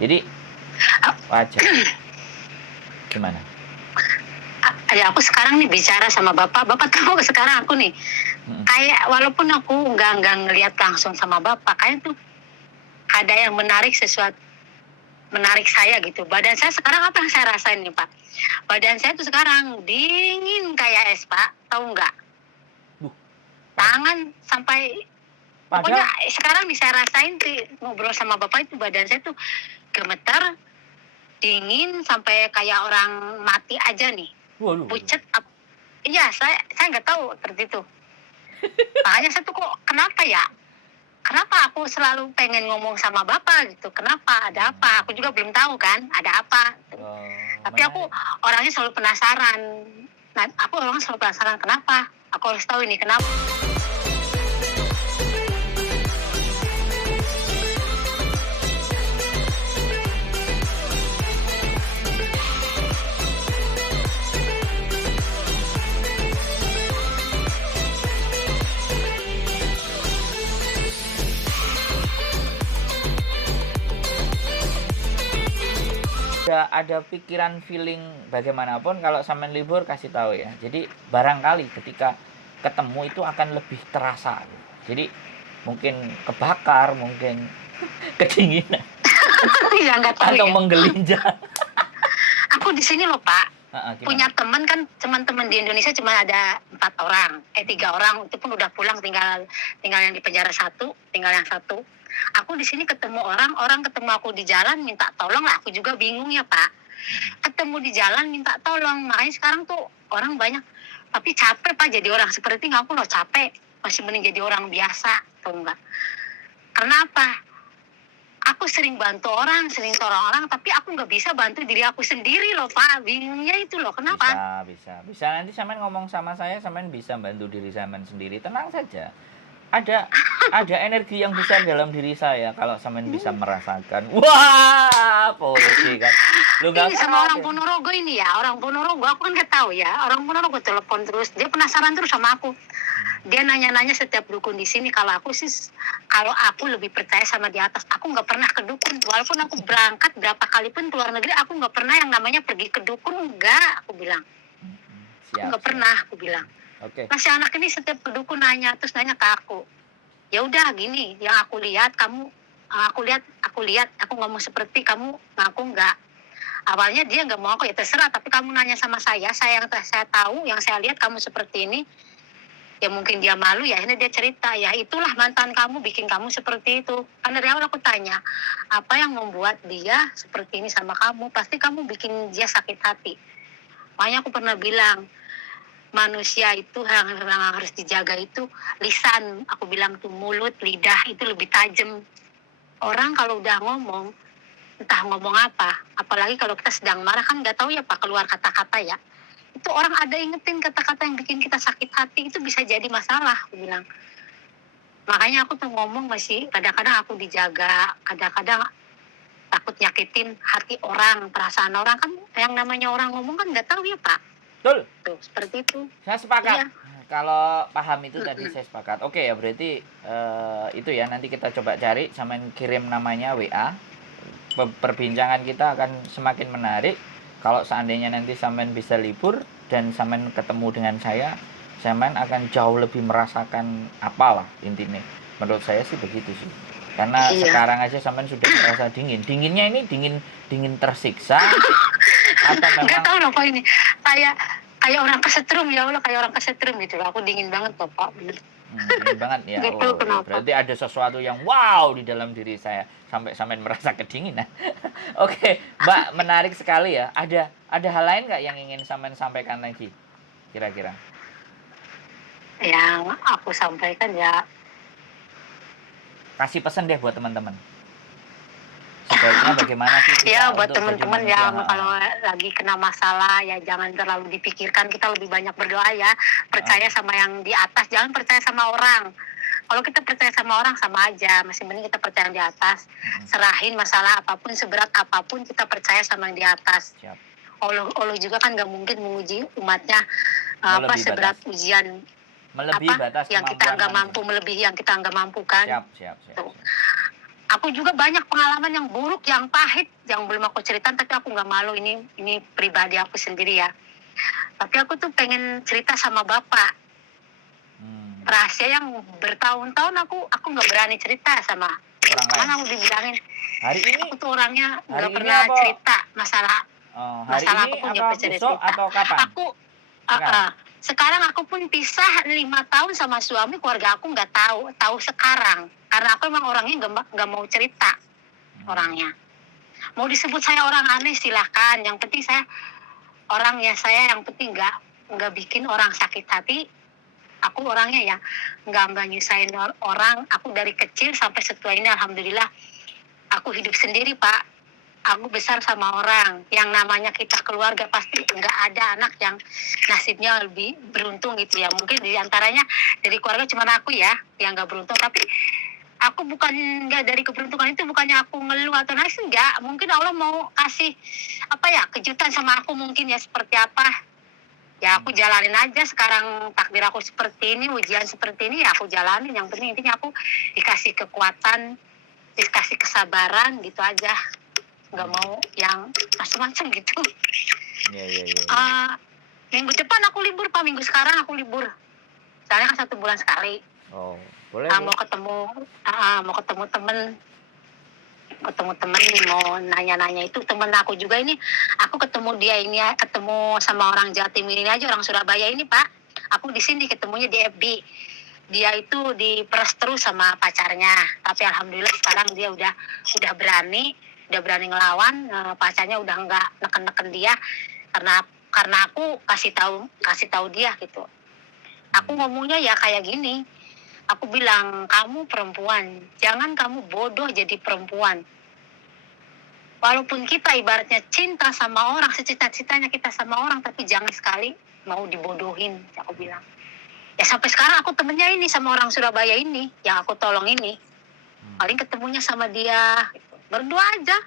Jadi Ah, wajar. Gimana? Ya aku sekarang nih bicara sama bapak tahu sekarang aku nih Mm-mm. kayak walaupun aku nggak ngelihat langsung sama bapak, kayak tuh ada yang menarik saya gitu. Badan saya sekarang apa yang saya rasain nih Pak? Badan saya tuh sekarang dingin kayak es Pak, tahu nggak? Duh, Tangan sampai pokoknya padahal sekarang nih saya rasain sih ngobrol sama bapak itu badan saya tuh gemeter, dingin sampai kayak orang mati aja nih. waduh. Pucet. Iya, saya nggak tahu seperti itu. Makanya saya tuh kok kenapa ya? Kenapa aku selalu pengen ngomong sama bapak gitu? Kenapa? Ada apa? Aku juga belum tahu kan, ada apa. Oh, Tapi aku menarik. orangnya selalu penasaran. Nah, aku orangnya selalu penasaran kenapa? Aku harus tahu ini kenapa. Ada pikiran feeling bagaimanapun kalau sampean libur kasih tahu ya. Jadi barangkali ketika ketemu itu akan lebih terasa. Jadi mungkin kebakar, mungkin kedinginan Ya nggak tahu atau ya. menggelinjang. Aku di sini loh Pak. Gimana? Punya teman kan, teman-teman di Indonesia cuma ada 3 orang, itu pun udah pulang, tinggal yang di penjara satu, tinggal yang satu. Aku di sini ketemu orang ketemu aku di jalan minta tolong lah, aku juga bingung ya Pak. Ketemu di jalan minta tolong, makanya sekarang tuh orang banyak, tapi capek Pak jadi orang seperti ini, aku loh capek, masih mending jadi orang biasa, tau enggak? Karena apa? Aku sering bantu orang, sering tolong orang, tapi aku nggak bisa bantu diri aku sendiri loh Pak. Bingungnya itu loh, kenapa? Bisa. Nanti sampean ngomong sama saya, sampean bisa bantu diri sampean sendiri. Tenang saja. Ada energi yang besar dalam diri saya kalau sampean bisa merasakan. Wah, polisi kan. Lu Ini nggak sama orang khawatir. Ponorogo ini ya, orang Ponorogo aku kan nggak tahu ya. Orang Ponorogo telepon terus, dia penasaran terus sama aku. Dia nanya-nanya setiap dukun di sini. Kalau aku lebih percaya sama di atas. Aku nggak pernah ke dukun. Walaupun aku berangkat berapa kali pun ke luar negeri, aku nggak pernah yang namanya pergi ke dukun. Enggak, aku bilang. Aku nggak pernah, aku bilang. Oke. Nah si anak ini setiap ke dukun nanya, terus nanya ke aku. Ya udah gini, yang aku lihat aku lihat, aku ngomong seperti kamu ngaku enggak. Awalnya dia nggak mau aku, ya terserah, tapi kamu nanya sama saya yang saya tahu, yang saya lihat kamu seperti ini, ya mungkin dia malu ya, ini dia cerita, ya itulah mantan kamu bikin kamu seperti itu. Kan dari awal aku tanya, apa yang membuat dia seperti ini sama kamu? Pasti kamu bikin dia sakit hati. Makanya aku pernah bilang, manusia itu yang harus dijaga itu lisan. Aku bilang tuh mulut, lidah itu lebih tajam. Orang kalau udah ngomong, entah ngomong apa, apalagi kalau kita sedang marah kan nggak tahu ya Pak keluar kata-kata ya. Itu orang ada ingetin kata-kata yang bikin kita sakit hati, itu bisa jadi masalah, aku bilang. Makanya aku tuh ngomong masih kadang-kadang aku dijaga, kadang-kadang takut nyakitin hati orang, perasaan orang kan, yang namanya orang ngomong kan nggak tahu ya Pak. Betul. Tuh seperti itu. Saya sepakat. Iya. Kalau paham itu tadi saya sepakat. Oke ya, berarti itu ya, nanti kita coba cari, sampean kirim namanya WA. Perbincangan kita akan semakin menarik kalau seandainya nanti sampean bisa libur dan sampean ketemu dengan saya, sampean akan jauh lebih merasakan apalah intinya. Menurut saya sih begitu sih. Karena sekarang aja sampean sudah merasa dingin. Dinginnya ini dingin tersiksa atau memang nggak tahu loh Pak ini. Kayak orang kesetrum, ya Allah, kayak orang kesetrum gitu. Aku dingin banget loh Pak. dingin banget ya. Nggak tahu kenapa. Berarti ada sesuatu yang wow di dalam diri saya sampai merasa kedinginan. Oke, Mbak, menarik sekali ya. Ada hal lain nggak yang ingin sampean sampaikan lagi? Kira-kira? Yang aku sampaikan ya, kasih pesan deh buat teman-teman. Sebaiknya bagaimana sih kita ya buat untuk teman-teman jadi manusia? yang kalau lagi kena masalah ya jangan terlalu dipikirkan, kita lebih banyak berdoa ya, percaya sama yang di atas, jangan percaya sama orang. Kalau kita percaya sama orang sama aja, masih mending kita percaya yang di atas. Serahin masalah apapun, seberat apapun, kita percaya sama yang di atas. Siap. Allah juga kan nggak mungkin menguji umatnya Melebihi seberat batas. ujian Melebihi batas yang kita nggak mampu, melebihi yang kita nggak mampu kan. Siap. Tuh. Aku juga banyak pengalaman yang buruk, yang pahit, yang belum aku ceritakan, tapi aku nggak malu, ini pribadi aku sendiri ya. Tapi aku tuh pengen cerita sama Bapak. Rahasia yang bertahun-tahun aku nggak berani cerita sama orang lain. Karena aku dibilangin, Hari ini aku tuh orangnya hari nggak ini pernah apa? cerita masalah Hari masalah ini apapun, nggak apa pernah besok cerita. atau kapan? Aku Sekarang? sekarang aku pun pisah 5 tahun sama suami, keluarga aku nggak tahu sekarang, karena aku emang orangnya nggak mau cerita. Orangnya mau disebut saya orang aneh silahkan, yang penting saya orangnya, saya yang penting nggak bikin orang sakit hati. Aku orangnya ya nggak nyusahin orang. Aku dari kecil sampai setua ini alhamdulillah aku hidup sendiri, Pak. Aku besar sama orang. Yang namanya kita keluarga pasti nggak ada anak yang nasibnya lebih beruntung gitu ya. Mungkin di antaranya dari keluarga cuma aku ya yang nggak beruntung. Tapi aku bukan nggak dari keberuntungan itu, bukannya aku ngeluh atau nangis, enggak. Mungkin Allah mau kasih kejutan sama aku mungkin ya, seperti apa. Ya aku jalanin aja sekarang, takdir aku seperti ini, ujian seperti ini ya aku jalanin. Yang penting intinya aku dikasih kekuatan, dikasih kesabaran gitu aja. Nggak mau yang macam-macam gitu. Iya. Minggu depan aku libur, Pak. Minggu sekarang aku libur. Soalnya kan 1 bulan sekali. Oh, boleh. Mau ketemu temen, mau nanya-nanya. Itu temen aku juga ini, aku ketemu dia ini, ketemu sama orang Jawa Timur ini aja, orang Surabaya ini, Pak. Aku di sini ketemunya di FB. Dia itu diperes terus sama pacarnya, tapi alhamdulillah sekarang dia udah berani ngelawan. Pacarnya udah nggak neken dia, karena aku kasih tahu dia gitu. Aku ngomongnya ya kayak gini. Aku bilang, kamu perempuan, jangan kamu bodoh jadi perempuan. Walaupun kita ibaratnya cinta sama orang, secita-citanya kita sama orang, tapi jangan sekali mau dibodohin, aku bilang. Ya sampai sekarang aku temennya ini sama orang Surabaya ini, yang aku tolong ini. Paling ketemunya sama dia, berdua aja.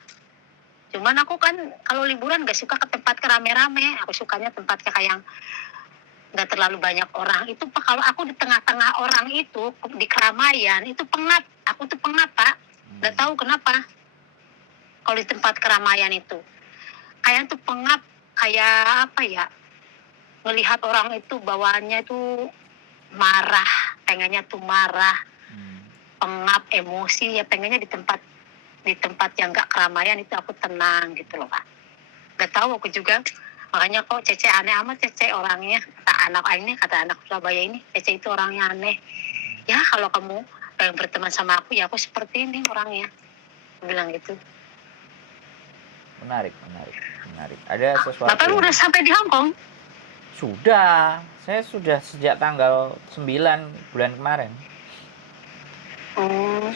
Cuman aku kan kalau liburan gak suka ke tempat rame-rame, aku sukanya tempatnya kayak yang nggak terlalu banyak orang. Itu Pak, kalau aku di tengah-tengah orang itu, di keramaian, itu pengap. Aku tuh pengap, Pak. Nggak tahu kenapa. Kalau di tempat keramaian itu. Kayak tuh pengap, kayak apa ya, melihat orang itu bawaannya itu marah, pengennya tuh marah, pengap, emosi, ya pengennya di tempat yang nggak keramaian itu aku tenang gitu loh, Pak. Nggak tahu aku juga. Makanya kok Cece aneh amat, Cece orangnya. Kata anak Surabaya ini, Cece itu orangnya aneh. Ya kalau kamu pengen berteman sama aku, ya aku seperti ini orangnya. Aku bilang gitu. Menarik. Ada sesuatu. Bapak udah sampai di Hong Kong? Sudah. Saya sudah sejak tanggal 9 bulan kemarin.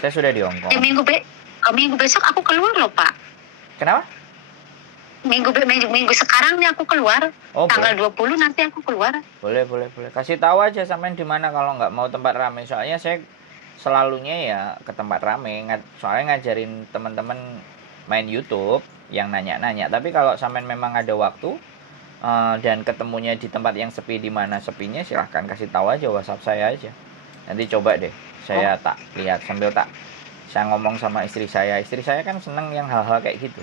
Saya sudah di Hong Kong. Ya, minggu besok aku keluar loh, Pak. Kenapa? Minggu sekarang nih aku keluar. Tanggal 20 nanti aku keluar. Boleh. Kasih tahu aja sampean di mana kalau nggak mau tempat ramai. Soalnya saya selalunya ya ke tempat ramai. Soalnya ngajarin teman-teman main YouTube yang nanya-nanya. Tapi kalau sampean memang ada waktu dan ketemunya di tempat yang sepi, di mana sepinya, silahkan kasih tahu aja, WhatsApp saya aja. Nanti coba deh. Saya tak lihat sambil saya ngomong sama istri saya. Istri saya kan seneng yang hal-hal kayak gitu.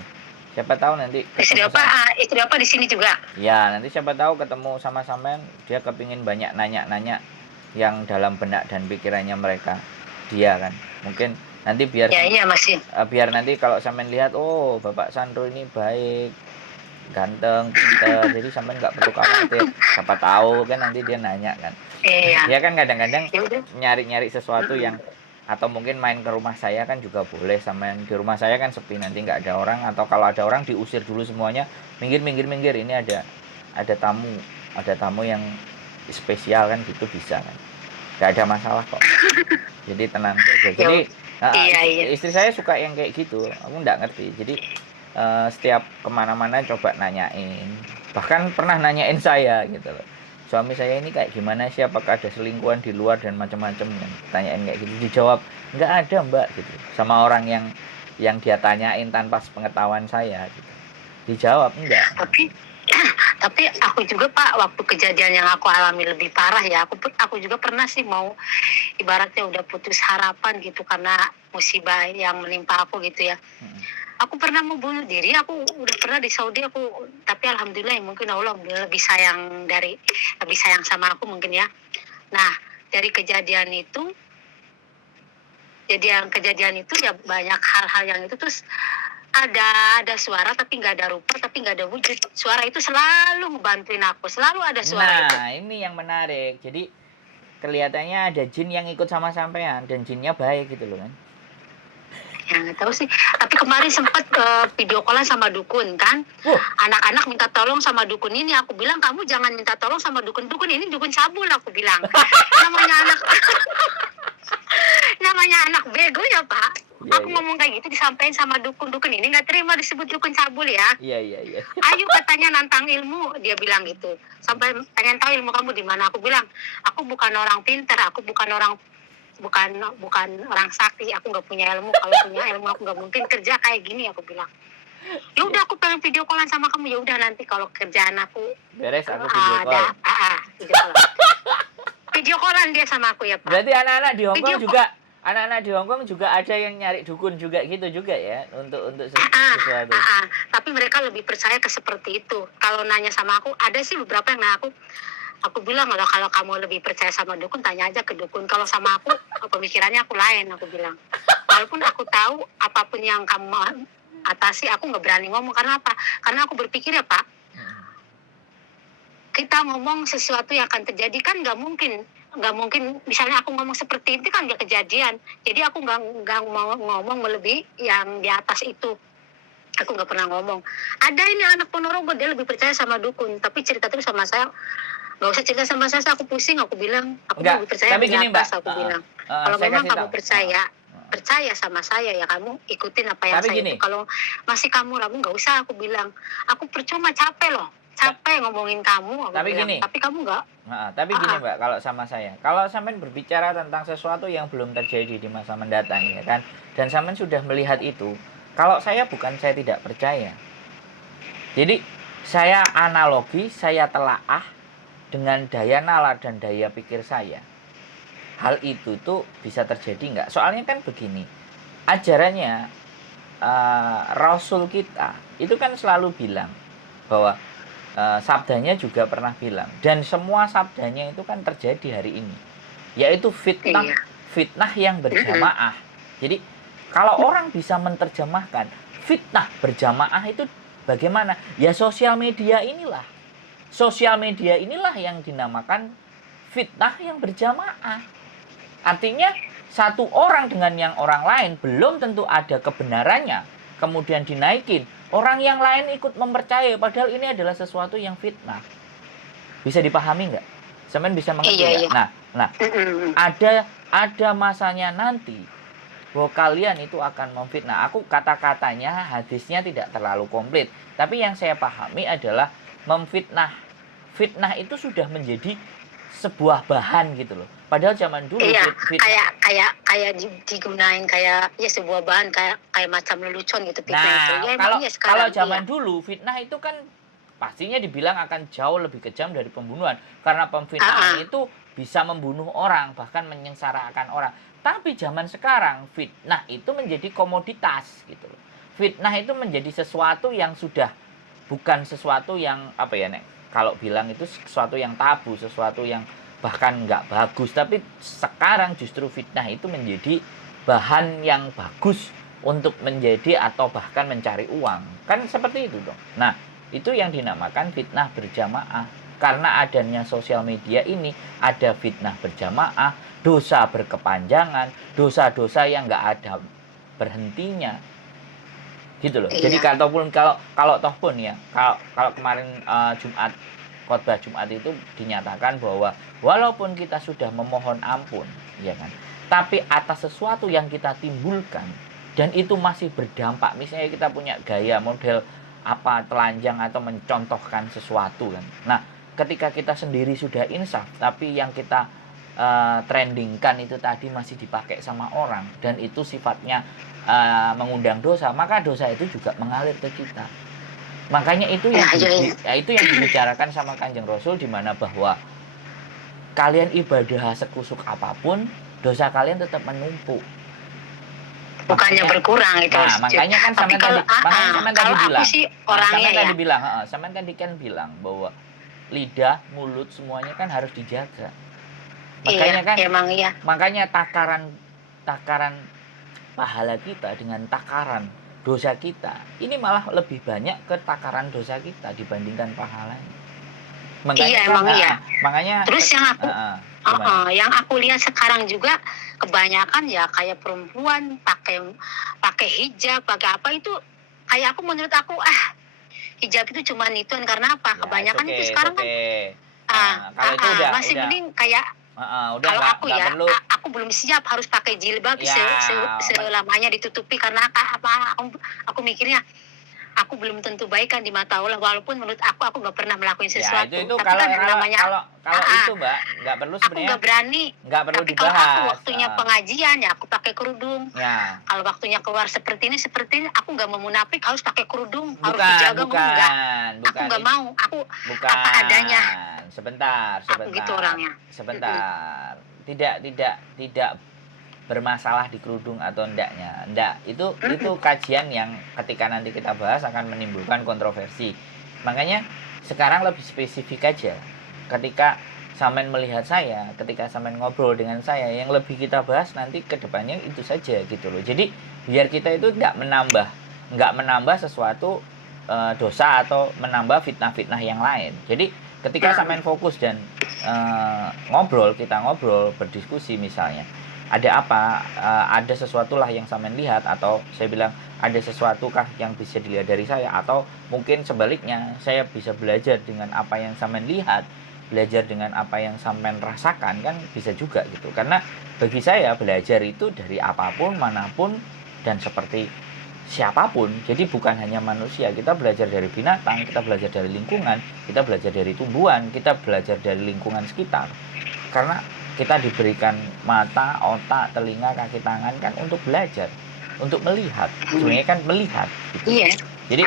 Siapa tahu nanti istri apa di sini juga. Ya, nanti siapa tahu ketemu sama sampean, dia kepingin banyak nanya-nanya yang dalam benak dan pikirannya mereka. Dia kan. Mungkin nanti biar biar nanti kalau sampean lihat, oh, Bapak Sandro ini baik, ganteng, pintar, jadi sampean nggak perlu khawatir. Siapa tahu kan nanti dia nanya kan. Dia kan kadang-kadang nyari-nyari sesuatu yang, atau mungkin main ke rumah saya kan juga boleh. Sampean di rumah saya kan sepi, nanti nggak ada orang, atau kalau ada orang diusir dulu semuanya, minggir, ini ada tamu yang spesial kan, gitu bisa kan, nggak ada masalah kok. Jadi tenang saja. Jadi istri saya suka yang kayak gitu, aku nggak ngerti. Jadi setiap kemana-mana coba nanyain, bahkan pernah nanyain saya gitu loh, suami saya ini kayak gimana sih, apakah ada selingkuhan di luar dan macam-macam kan, tanyain kayak gitu. Dijawab nggak ada, Mbak, gitu, sama orang yang dia tanyain tanpa sepengetahuan saya gitu. Dijawab enggak. Tapi aku juga Pak, waktu kejadian yang aku alami lebih parah ya, aku juga pernah sih mau ibaratnya udah putus harapan gitu karena musibah yang menimpa aku gitu ya. Mm-mm. Aku pernah mau bunuh diri, aku udah pernah di Saudi aku, tapi alhamdulillah ya, mungkin Allah lebih sayang sama aku mungkin ya. Nah, dari kejadian itu ya banyak hal-hal yang itu, terus ada suara tapi nggak ada rupa, tapi nggak ada wujud. Suara itu selalu ngebantuin aku, selalu ada suara itu. Nah, ini yang menarik. Jadi kelihatannya ada jin yang ikut sama sampean dan jinnya baik gitu loh kan. Ya nggak tahu sih. Tapi kemarin sempat video callan sama dukun kan. Anak-anak minta tolong sama dukun ini. Aku bilang kamu jangan minta tolong sama dukun ini, dukun cabul aku bilang. Namanya anak bego ya Pak. Ya, Aku ngomong kayak gitu disampaikan sama dukun ini nggak terima disebut dukun cabul ya. Iya. Ayo katanya nantang ilmu, dia bilang gitu. Sampai pengen tahu ilmu kamu di mana. Aku bilang, aku bukan orang pintar, aku bukan orang sakti, aku nggak punya ilmu. Kalau punya ilmu aku nggak mungkin kerja kayak gini, aku bilang. Ya udah aku pengen video callan sama kamu, ya udah nanti kalau kerjaan aku beres aku video call. Video callan. Video callan dia sama aku ya Pak. Berarti anak-anak di Hongkong juga ada yang nyari dukun juga gitu juga ya untuk sesuatu. Tapi mereka lebih percaya ke seperti itu. Kalau nanya sama aku, ada sih beberapa yang nanya aku bilang kalau kamu lebih percaya sama dukun, tanya aja ke dukun. Kalau sama aku pemikirannya aku lain, aku bilang. Walaupun aku tahu apapun yang kamu atasi, aku nggak berani ngomong. Karena apa? Karena aku berpikir ya Pak, kita ngomong sesuatu yang akan terjadi kan nggak mungkin misalnya aku ngomong seperti itu kan nggak kejadian, jadi aku nggak mau ngomong melebihi yang di atas itu. Aku nggak pernah ngomong ada ini anak Ponorogo dia lebih percaya sama dukun, tapi cerita terus sama saya, nggak usah cerita sama saya aku pusing. Aku bilang aku lebih percaya tapi gini, atas. Mbak, aku bilang kalau memang kamu percaya sama saya ya kamu ikutin apa yang tapi saya itu. Kalau masih kamu ragu nggak usah, aku bilang. Aku percuma, capek ngomongin kamu. Tapi bilang. Gini, tapi kamu nggak. Tapi gini Mbak, kalau sama saya, kalau sampean berbicara tentang sesuatu yang belum terjadi di masa mendatang ya kan, dan sampean sudah melihat itu, kalau saya tidak percaya. Jadi saya analogi, saya telaah dengan daya nalar dan daya pikir saya. Hal itu tuh bisa terjadi nggak? Soalnya kan begini, ajarannya Rasul kita itu kan selalu bilang bahwa sabdanya juga pernah bilang, dan semua sabdanya itu kan terjadi hari ini, yaitu fitnah yang berjamaah. Jadi kalau orang bisa menerjemahkan fitnah berjamaah itu bagaimana? Ya sosial media inilah yang dinamakan fitnah yang berjamaah. Artinya satu orang dengan yang orang lain belum tentu ada kebenarannya, kemudian dinaikin, orang yang lain ikut mempercayai, padahal ini adalah sesuatu yang fitnah. Bisa dipahami nggak? Semen bisa mengerti nggak? Iya. Nah, ada masanya nanti bahwa kalian itu akan memfitnah. Aku kata-katanya, hadisnya tidak terlalu komplit, tapi yang saya pahami adalah memfitnah. Fitnah itu sudah menjadi sebuah bahan gitu loh. Padahal zaman dulu kayak digunain kayak ya sebuah bahan kayak macam lelucon gitu fitnah itu. Ya, kalau zaman dulu fitnah itu kan pastinya dibilang akan jauh lebih kejam dari pembunuhan, karena pemfitnahan itu bisa membunuh orang, bahkan menyengsarakan orang. Tapi zaman sekarang fitnah itu menjadi komoditas gitu loh. Fitnah itu menjadi sesuatu yang sudah bukan sesuatu yang apa ya, Nek? Kalau bilang itu sesuatu yang tabu, sesuatu yang bahkan nggak bagus. Tapi sekarang justru fitnah itu menjadi bahan yang bagus untuk menjadi atau bahkan mencari uang. Kan seperti itu dong. Nah, itu yang dinamakan fitnah berjamaah. Karena adanya sosial media ini, ada fitnah berjamaah, dosa berkepanjangan, dosa-dosa yang nggak ada berhentinya. Gitu loh. Jadi kalau toh pun ya, kalau kemarin khotbah Jumat itu dinyatakan bahwa walaupun kita sudah memohon ampun, ya kan, tapi atas sesuatu yang kita timbulkan dan itu masih berdampak, misalnya kita punya gaya model telanjang atau mencontohkan sesuatu kan. Nah, ketika kita sendiri sudah insaf, tapi yang kita trendingkan itu tadi masih dipakai sama orang dan itu sifatnya mengundang dosa, maka dosa itu juga mengalir ke kita. Makanya itu Ya, itu yang dibicarakan sama Kanjeng Rasul, di mana bahwa kalian ibadah sekusuk apapun, dosa kalian tetap menumpuk. bukannya berkurang itu. Nah, makanya kan Tapi kalau tadi aku bilang, sih orangnya ya. sama tadi kan bilang bahwa lidah, mulut semuanya kan harus dijaga. Makanya Iya, kan emang iya. makanya takaran pahala kita dengan takaran dosa kita ini malah lebih banyak ke takaran dosa kita dibandingkan pahalanya. Makanya Iya, kan, emang iya. makanya Terus yang aku lihat sekarang juga kebanyakan ya kayak perempuan pakai hijab, pakai apa itu, kayak menurut aku hijab itu cuma ituan karena apa? Ya, Kebanyakan itu sekarang kan kalau itu masih mending kayak udah kalau aku nggak ya perlu. aku belum siap harus pakai jilbab Ya, selamanya ditutupi karena aku mikirnya aku belum tentu baik kan di mata Allah, walaupun menurut aku nggak pernah melakukan sesuatu. Ya, itu tapi kalau kan namanya itu Mbak nggak perlu aku sebenarnya. nggak berani. Nggak perlu Tapi dibahas. kalau aku waktunya pengajian ya aku pakai kerudung. Ya. Kalau waktunya keluar seperti ini aku nggak mau munafik harus pakai kerudung, harus Bukan, dijaga enggak. Aku nggak mau. Aku bukan. apa adanya. Sebentar. Aku gitu orangnya. Sebentar. Tidak bermasalah di kerudung atau enggaknya. Itu kajian yang ketika nanti kita bahas akan menimbulkan kontroversi. Makanya sekarang lebih spesifik aja. Ketika Samen melihat saya, ketika Samen ngobrol dengan saya, yang lebih kita bahas nanti ke depannya itu saja gitu loh. Jadi biar kita itu nggak menambah sesuatu dosa atau menambah fitnah-fitnah yang lain. Jadi ketika Samen fokus dan kita ngobrol, berdiskusi misalnya, ada apa, ada sesuatu lah yang Samen lihat, atau saya bilang ada sesuatu kah yang bisa dilihat dari saya, atau mungkin sebaliknya saya bisa belajar dengan apa yang Samen lihat, belajar dengan apa yang Samen rasakan, kan bisa juga gitu. Karena bagi saya belajar itu dari apapun, manapun, dan seperti siapapun. Jadi bukan hanya manusia, kita belajar dari binatang, kita belajar dari lingkungan, kita belajar dari tumbuhan, kita belajar dari lingkungan sekitar. Karena kita diberikan mata, otak, telinga, kaki, tangan kan untuk belajar, untuk melihat. Sebenarnya kan melihat gitu. Iya. Jadi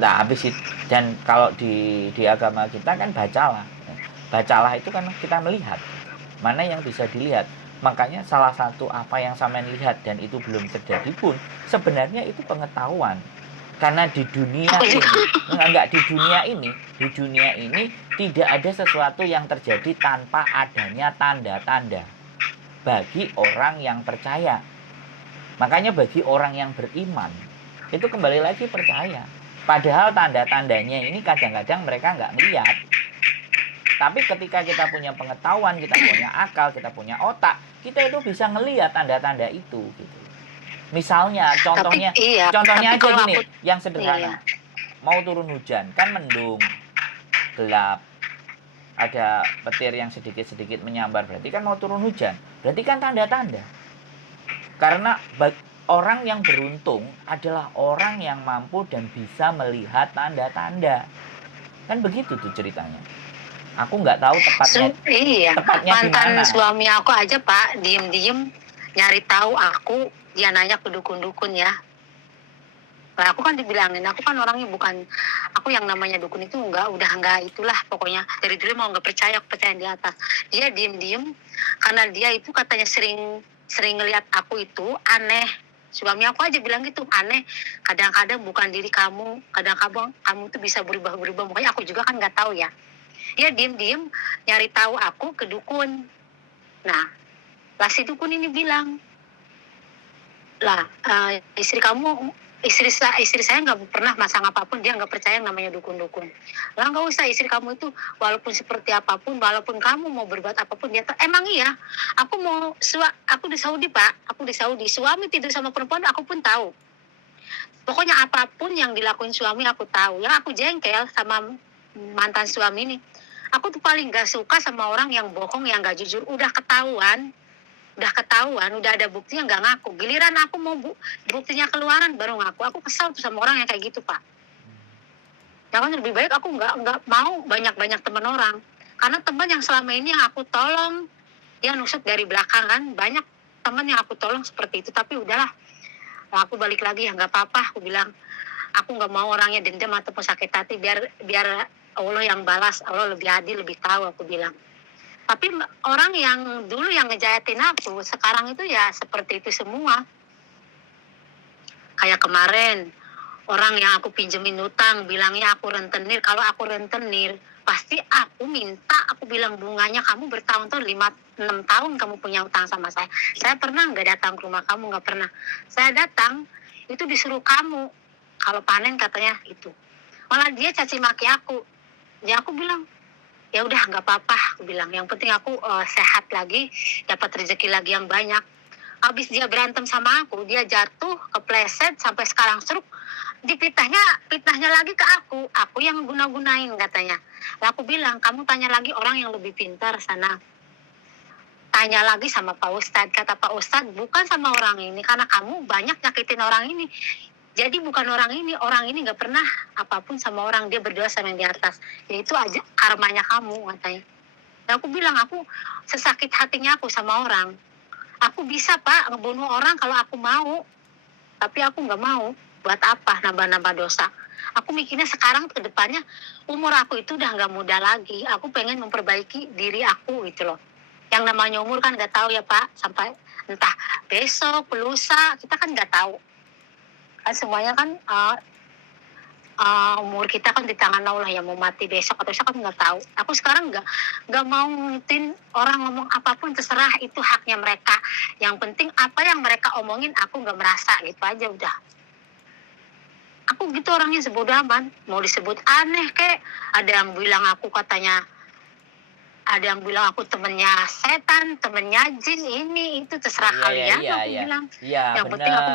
habis itu, dan kalau di agama kita kan bacalah itu kan kita melihat mana yang bisa dilihat. Makanya salah satu apa yang Samen lihat dan itu belum terjadi pun sebenarnya itu pengetahuan. Karena di dunia ini tidak ada sesuatu yang terjadi tanpa adanya tanda-tanda bagi orang yang percaya. Makanya bagi orang yang beriman itu kembali lagi percaya. Padahal tanda-tandanya ini kadang-kadang mereka nggak melihat. Tapi ketika kita punya pengetahuan, kita punya akal, kita punya otak, kita itu bisa ngelihat tanda-tanda itu gitu. Misalnya, contohnya aja gini, yang sederhana. Mau turun hujan, kan mendung, gelap, ada petir yang sedikit-sedikit menyambar, berarti kan mau turun hujan. Berarti kan tanda-tanda. Karena orang yang beruntung adalah orang yang mampu dan bisa melihat tanda-tanda. Kan begitu tuh ceritanya. Aku nggak tahu tepatnya mantan suami aku aja Pak, diem-diem nyari tahu aku. Dia nanya ke dukun-dukun ya. Nah, aku kan dibilangin, aku kan orangnya bukan, aku yang namanya dukun itu udah enggak itulah pokoknya. Dari dulu mau nggak percaya, aku percaya di atas. Dia diem-diem karena dia itu katanya sering ngelihat aku itu aneh. Suami aku aja bilang gitu, aneh. Kadang-kadang bukan diri kamu, kadang-kadang kamu tuh bisa berubah-berubah. Makanya aku juga kan nggak tahu ya. Dia diem-diem nyari tahu aku ke dukun. Nah, lah si dukun ini bilang, istri saya nggak pernah masang apapun, dia nggak percaya yang namanya dukun-dukun. Lah nggak usah, istri kamu itu walaupun seperti apapun, walaupun kamu mau berbuat apapun, dia emang iya. Aku di Saudi Pak, aku di Saudi, suami tidur sama perempuan aku pun tahu. Pokoknya apapun yang dilakuin suami aku tahu. Yang aku jengkel sama mantan suami ini, aku tuh paling nggak suka sama orang yang bohong, yang nggak jujur. Udah ketahuan, udah ada buktinya nggak ngaku. Giliran aku mau buktinya keluaran baru ngaku. Aku kesal tuh sama orang yang kayak gitu Pak. Ya kan lebih baik aku nggak mau banyak teman orang. Karena teman yang selama ini yang aku tolong, dia nusuk dari belakang kan. Banyak teman yang aku tolong seperti itu. Tapi udahlah, aku balik lagi ya nggak apa-apa. Aku bilang, aku nggak mau orangnya dendam ataupun sakit hati, biar Allah yang balas, Allah lebih adil, lebih tahu, aku bilang. Tapi orang yang dulu yang ngejahatin aku, sekarang itu ya seperti itu semua. Kayak kemarin, orang yang aku pinjemin utang, bilangnya aku rentenir. Kalau aku rentenir, pasti aku minta, aku bilang bunganya kamu bertahun-tahun, 5-6 tahun kamu punya utang sama saya. Saya pernah nggak datang ke rumah kamu? Nggak pernah. Saya datang, itu disuruh kamu. Kalau panen katanya itu. Malah dia caci maki aku. Ya aku bilang, ya udah nggak apa-apa, aku bilang. Yang penting aku sehat lagi, dapat rezeki lagi yang banyak. Habis dia berantem sama aku, dia jatuh, kepleset, sampai sekarang stroke. Fitnahnya lagi ke aku yang guna-gunain katanya. Lalu aku bilang, kamu tanya lagi orang yang lebih pintar sana. Tanya lagi sama Pak Ustadz. Kata Pak Ustadz, bukan sama orang ini, karena kamu banyak nyakitin orang ini. Jadi bukan orang ini nggak pernah apapun sama orang, dia berdoa sama yang di atas. Ya itu aja karmanya kamu, katanya. Dan aku bilang, aku sesakit hatinya aku sama orang. Aku bisa Pak ngebunuh orang kalau aku mau, tapi aku nggak mau. Buat apa nambah-nambah dosa? Aku mikirnya sekarang ke depannya, umur aku itu udah nggak muda lagi. Aku pengen memperbaiki diri aku gitu loh. Yang namanya umur kan nggak tahu ya Pak, sampai entah besok, lusa, kita kan nggak tahu. Kan semuanya kan umur kita kan di tangan Allah, yang mau mati besok atau besok kan nggak tahu. Aku sekarang nggak mau ngikutin orang ngomong apapun, terserah, itu haknya mereka. Yang penting apa yang mereka omongin aku nggak merasa, gitu aja udah. Aku gitu orangnya, sebodoh amat. Mau disebut aneh kek, ada yang bilang aku katanya, ada yang bilang aku temennya setan, temennya jin, ini itu terserah kalian. Aku bilang, yang penting aku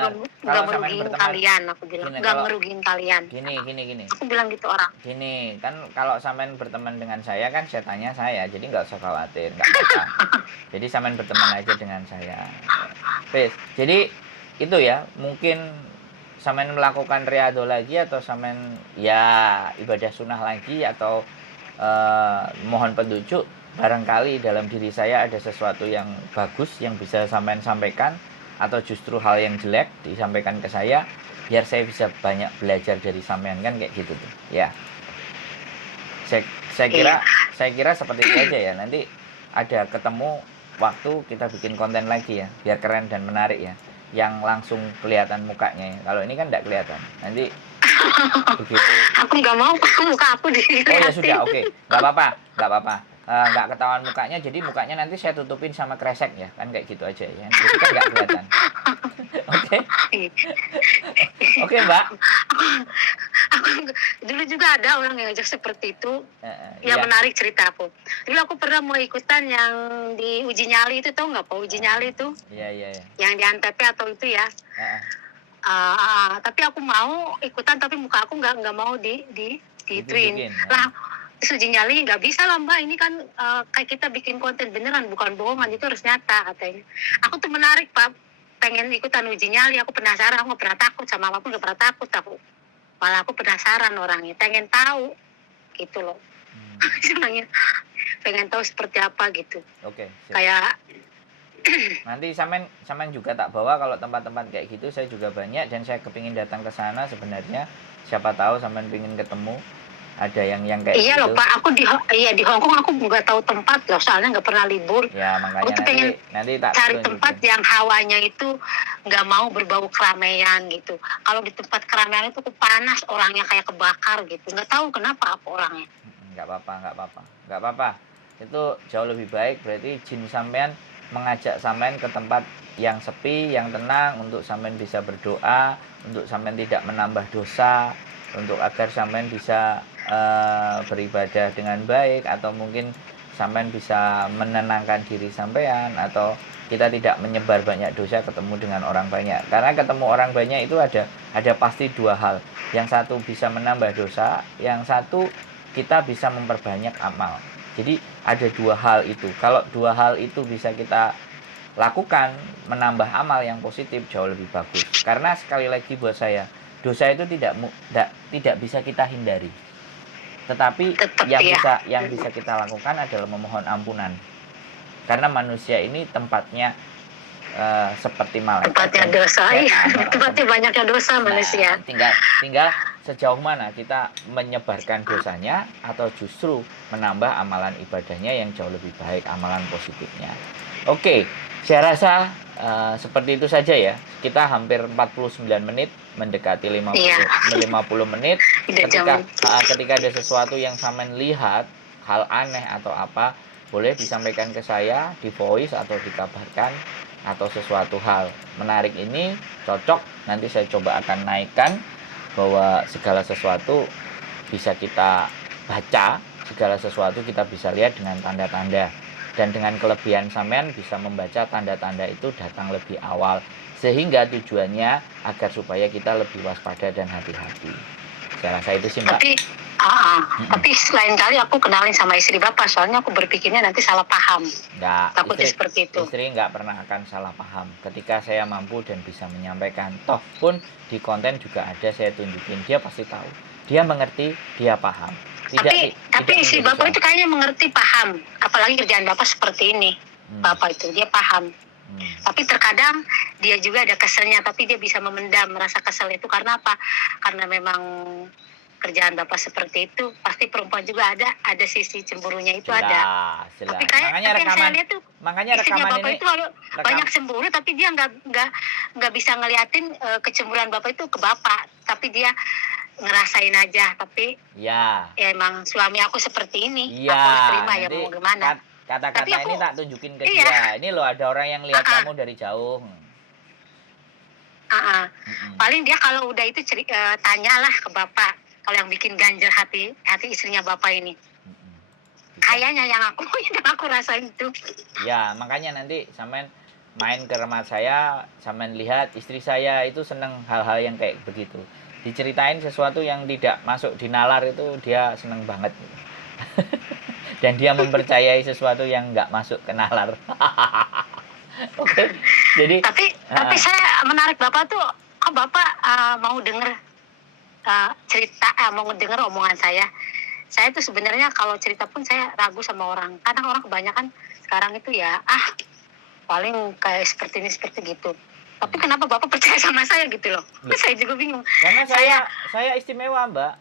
nggak merugiin kalian, aku bilang nggak merugiin kalian. Gini. Aku bilang gitu orang. Gini, kan kalau sampean berteman dengan saya kan setannya saya, jadi nggak usah khawatir, nggak apa-apa. Jadi sampean berteman aja dengan saya. Jadi itu ya, mungkin sampean melakukan riyadhah lagi, atau sampean ya ibadah sunnah lagi, atau mohon petunjuk. Barangkali dalam diri saya ada sesuatu yang bagus yang bisa sampean sampaikan, atau justru hal yang jelek disampaikan ke saya, biar saya bisa banyak belajar dari sampean, kan kayak gitu tuh ya. Saya kira seperti itu aja ya. Nanti ada ketemu waktu kita bikin konten lagi ya, biar keren dan menarik ya, yang langsung kelihatan mukanya ya. Kalau ini kan tidak kelihatan, nanti begitu. Aku nggak mau muka aku dilihatin. Oh ya sudah, oke. Nggak apa-apa. Nggak ketahuan mukanya, jadi mukanya nanti saya tutupin sama kresek ya, kan kayak gitu aja ya, jadi kan nggak kelihatan. Oke Mbak. Aku dulu juga ada orang yang ngajak seperti itu. Yang iya. menarik cerita aku. Dulu aku pernah mau ikutan yang di uji nyali itu, tahu nggak Pak, uji nyali itu? Iya. Yang di Antep atau itu ya. Tapi aku mau ikutan, tapi muka aku nggak mau di twin lah. Uji nyali nggak bisa lah Mbak, ini kan kayak kita bikin konten beneran, bukan bohongan, itu harus nyata katanya. Aku tuh menarik Pak, pengen ikutan uji nyali. Aku penasaran, aku nggak pernah takut sama apapun, nggak pernah takut aku. Malah aku penasaran orangnya, pengen tahu gitu loh. Sebenarnya pengen tahu seperti apa gitu. Oke. Kayak nanti sampean juga tak bawa, kalau tempat-tempat kayak gitu saya juga banyak, dan saya kepingin datang ke sana sebenarnya. Siapa tahu sampean pingin ketemu ada yang kayak iya gitu. Loh Pak, aku di Hong Kong aku nggak tahu tempat loh, soalnya nggak pernah libur. Ya makanya aku tuh pengen nanti tak cari tempat yang hawanya itu nggak mau berbau keramaian gitu. Kalau di tempat keramaian itu panas, orangnya kayak kebakar gitu. Nggak tahu kenapa apa orangnya. Nggak apa-apa. Itu jauh lebih baik. Berarti jin sampean mengajak sampean ke tempat yang sepi, yang tenang, untuk sampean bisa berdoa, untuk sampean tidak menambah dosa, untuk agar sampean bisa beribadah dengan baik, atau mungkin sampean bisa menenangkan diri sampean, atau kita tidak menyebar banyak dosa, ketemu dengan orang banyak. Karena ketemu orang banyak itu ada pasti dua hal. Yang satu bisa menambah dosa, yang satu kita bisa memperbanyak amal. Jadi ada dua hal itu. Kalau dua hal itu bisa kita lakukan, menambah amal yang positif, jauh lebih bagus. Karena sekali lagi buat saya, dosa itu tidak bisa kita hindari. Tetapi yang bisa kita lakukan adalah memohon ampunan. Karena manusia ini tempatnya seperti malaikat. Tempatnya dosa, tempatnya banyaknya dosa manusia. Tinggal sejauh mana kita menyebarkan dosanya atau justru menambah amalan ibadahnya yang jauh lebih baik, amalan positifnya. Oke, saya rasa seperti itu saja ya. Kita hampir 49 menit, mendekati 50 menit. Ketika ada sesuatu yang sampean lihat, hal aneh atau apa, boleh disampaikan ke saya di voice atau dikabarkan, atau sesuatu hal menarik ini cocok, nanti saya coba akan naikkan bahwa segala sesuatu bisa kita baca, segala sesuatu kita bisa lihat dengan tanda-tanda, dan dengan kelebihan sampean bisa membaca tanda-tanda itu datang lebih awal, sehingga tujuannya agar supaya kita lebih waspada dan hati-hati. Saya rasa itu sih, Mbak. Tapi lain kali aku kenalin sama istri Bapak, soalnya aku berpikirnya nanti salah paham. Enggak, takutnya seperti itu. Istri nggak pernah akan salah paham ketika saya mampu dan bisa menyampaikan. Toh pun di konten juga ada saya tunjukin, dia pasti tahu, dia mengerti, dia paham. Tapi istri Bapak itu kayaknya mengerti, paham, apalagi kerjaan Bapak seperti ini. Bapak itu dia paham. Tapi terkadang dia juga ada keselnya, tapi dia bisa memendam merasa kesel itu karena apa? Karena memang kerjaan Bapak seperti itu, pasti perempuan juga ada sisi cemburunya itu. Jelas. Tapi makanya rekaman Bapak ini itu banyak cemburu, tapi dia nggak bisa ngeliatin kecemburuan Bapak itu ke Bapak, tapi dia ngerasain aja. Tapi ya emang suami aku seperti ini, aku harus terima, ya mau gimana. Kata-kata ini tak tunjukin ke dia. Ini loh, ada orang yang lihat kamu dari jauh. Paling dia kalau udah itu tanyalah ke Bapak. Kalau yang bikin ganjel hati istrinya Bapak ini, kayaknya yang aku rasain itu. Ya, makanya nanti sampean main ke rumah saya, sampean lihat istri saya itu seneng hal-hal yang kayak begitu. Diceritain sesuatu yang tidak masuk di nalar itu dia seneng banget. Dan dia mempercayai sesuatu yang nggak masuk ke nalar. Oke. Jadi tapi saya menarik Bapak tuh, Bapak mau denger cerita, mau denger omongan saya. Saya tuh sebenarnya kalau cerita pun saya ragu sama orang. Kadang orang kebanyakan sekarang itu ya, paling kayak seperti ini seperti gitu. Tapi kenapa Bapak percaya sama saya gitu loh? Saya juga bingung. Karena saya istimewa, Mbak.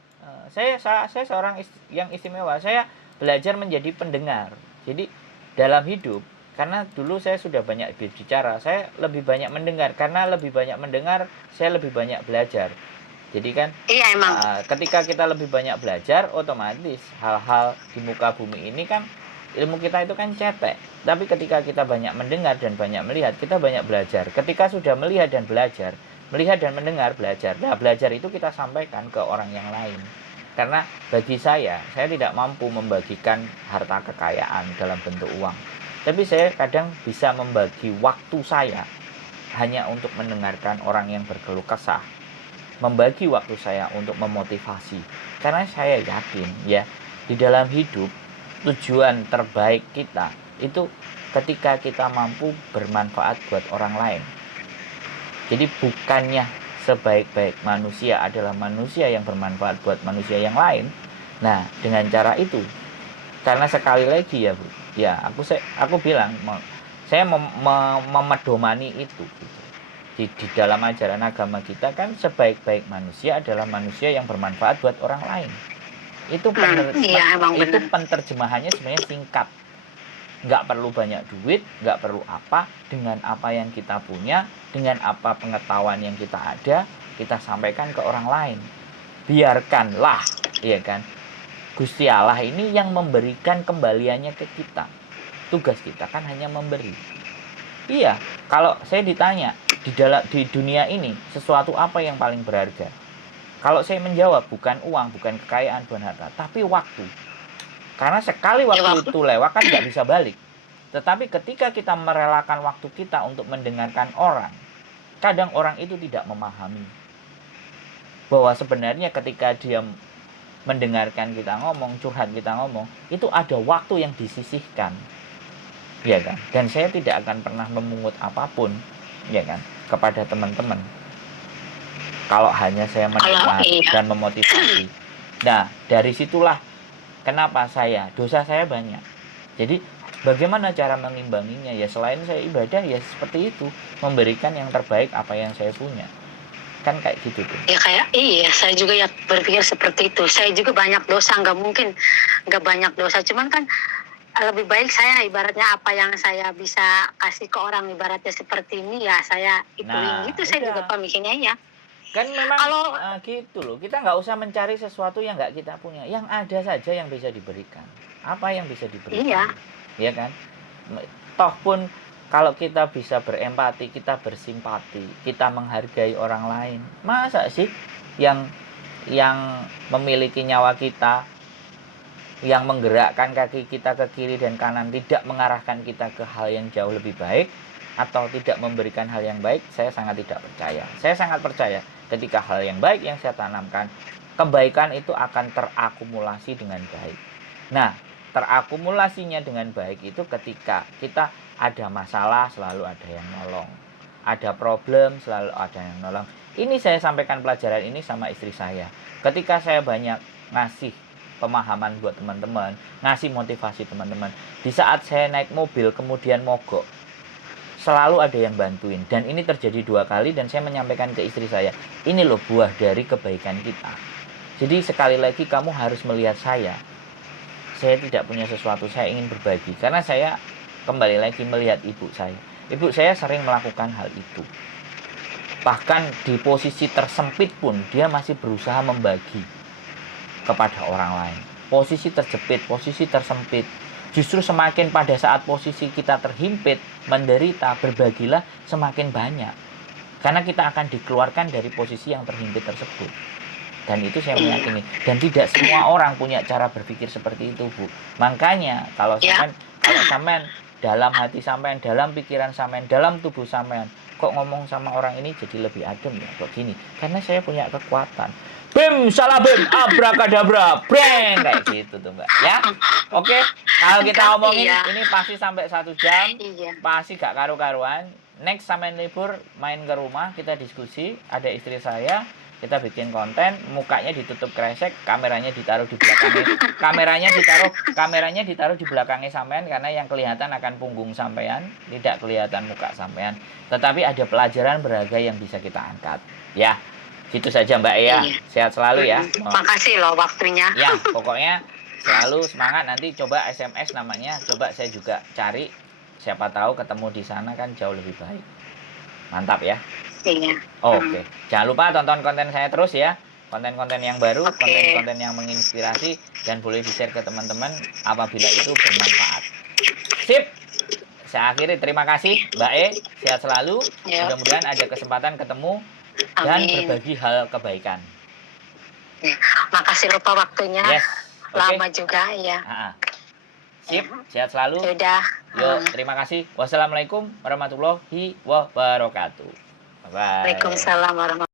Saya seorang yang istimewa. Saya belajar menjadi pendengar. Jadi dalam hidup, karena dulu saya sudah banyak berbicara, saya lebih banyak mendengar. Karena lebih banyak mendengar, saya lebih banyak belajar. Jadi kan, ketika kita lebih banyak belajar, otomatis hal-hal di muka bumi ini kan, ilmu kita itu kan cetek. Tapi ketika kita banyak mendengar dan banyak melihat, kita banyak belajar. Ketika sudah melihat dan belajar, melihat dan mendengar, belajar. Nah, belajar itu kita sampaikan ke orang yang lain. Karena bagi saya tidak mampu membagikan harta kekayaan dalam bentuk uang. Tapi saya kadang bisa membagi waktu saya hanya untuk mendengarkan orang yang berkeluh kesah. Membagi waktu saya untuk memotivasi. Karena saya yakin ya, di dalam hidup tujuan terbaik kita itu ketika kita mampu bermanfaat buat orang lain. Jadi bukannya sebaik-baik manusia adalah manusia yang bermanfaat buat manusia yang lain. Nah, dengan cara itu, karena sekali lagi ya Bu, ya aku bilang saya memedomani itu. Di dalam ajaran agama kita kan sebaik-baik manusia adalah manusia yang bermanfaat buat orang lain. Itu penerjemahannya sebenarnya singkat. Nggak perlu banyak duit, nggak perlu apa, dengan apa yang kita punya, dengan apa pengetahuan yang kita ada, kita sampaikan ke orang lain. Biarkanlah, ya kan, Gusti Allah ini yang memberikan kembaliannya ke kita. Tugas kita kan hanya memberi. Iya, kalau saya ditanya di dunia ini sesuatu apa yang paling berharga? Kalau saya menjawab bukan uang, bukan kekayaan, bukan harta, tapi waktu. Karena sekali waktu itu lewat kan nggak bisa balik. Tetapi ketika kita merelakan waktu kita untuk mendengarkan orang, kadang orang itu tidak memahami bahwa sebenarnya ketika dia mendengarkan kita ngomong, curhat kita ngomong, itu ada waktu yang disisihkan, ya kan? Dan saya tidak akan pernah memungut apapun, ya kan, kepada teman-teman kalau hanya saya mendengar dan memotivasi. Nah, dari situlah kenapa dosa saya banyak. Jadi bagaimana cara mengimbanginya? Ya selain saya ibadah, ya seperti itu, memberikan yang terbaik apa yang saya punya. Kan kayak gitu tuh. Ya kayak iya, saya juga ya berpikir seperti itu. Saya juga banyak dosa, nggak mungkin nggak banyak dosa. Cuman kan lebih baik saya ibaratnya apa yang saya bisa kasih ke orang ibaratnya seperti ini ya saya ituin Nah, gitu. Saya juga udah. pemikirannya ya. Kan memang Kalau gitu loh. Kita nggak usah mencari sesuatu yang nggak kita punya. Yang ada saja yang bisa diberikan. Apa yang bisa diberikan? iya, Ya kan? Toh pun kalau kita bisa berempati, kita bersimpati, kita menghargai orang lain. Masa sih yang memiliki nyawa kita, yang menggerakkan kaki kita ke kiri dan kanan tidak mengarahkan kita ke hal yang jauh lebih baik atau tidak memberikan hal yang baik, saya sangat tidak percaya. Saya sangat percaya ketika hal yang baik yang saya tanamkan, kebaikan itu akan terakumulasi dengan baik. Nah, terakumulasinya dengan baik itu ketika kita ada masalah selalu ada yang nolong, ada problem selalu ada yang nolong. Ini saya sampaikan pelajaran ini sama istri saya. Ketika saya banyak ngasih pemahaman buat teman-teman, ngasih motivasi teman-teman, di saat saya naik mobil kemudian mogok, selalu ada yang bantuin. Dan ini terjadi 2 kali dan saya menyampaikan ke istri saya, ini loh buah dari kebaikan kita. Jadi sekali lagi kamu harus melihat saya tidak punya sesuatu, saya ingin berbagi. Karena saya kembali lagi melihat ibu saya. Ibu saya sering melakukan hal itu. Bahkan di posisi tersempit pun dia masih berusaha membagi kepada orang lain. Posisi terjepit, posisi tersempit. Justru semakin pada saat posisi kita terhimpit, menderita, berbagilah semakin banyak. Karena kita akan dikeluarkan dari posisi yang terhimpit tersebut. Dan itu saya meyakini. Dan tidak semua orang punya cara berpikir seperti itu, Bu. Makanya kalau sampean dalam hati sampean, dalam pikiran sampean, dalam tubuh sampean, kok ngomong sama orang ini jadi lebih adem ya, kok gini? Karena saya punya kekuatan. Bim, salah bim, abrakadabra, breng, kayak gitu tuh Mbak. Ya, oke. Kalau kita omongin ini pasti sampai 1 jam, pasti gak karu-karuan. Next sampean libur main ke rumah, kita diskusi. Ada istri saya. Kita bikin konten, mukanya ditutup kresek, kameranya ditaruh di belakangnya. Kameranya ditaruh di belakangnya sampean karena yang kelihatan akan punggung sampean, tidak kelihatan muka sampean. Tetapi ada pelajaran berharga yang bisa kita angkat. Ya, gitu saja Mbak ya. Sehat selalu ya. Makasih loh waktunya. Ya, pokoknya selalu semangat. Nanti coba SMS namanya, coba saya juga cari. Siapa tahu ketemu di sana kan jauh lebih baik. Mantap ya. Iya. Oke. Jangan lupa tonton konten saya terus ya. Konten-konten yang baru, konten-konten yang menginspirasi dan boleh di-share ke teman-teman apabila itu bermanfaat. Sip. Saya akhiri, terima kasih Mbak E. Sehat selalu. Mudah-mudahan ada kesempatan ketemu dan berbagi hal kebaikan. Makasih lupa waktunya. Yes. Lama juga ya. Sip, sehat selalu. Sudah. Yuk, terima kasih. Wassalamualaikum warahmatullahi wabarakatuh. Bye-bye. Waalaikumsalam warahmatullahi wabarakatuh.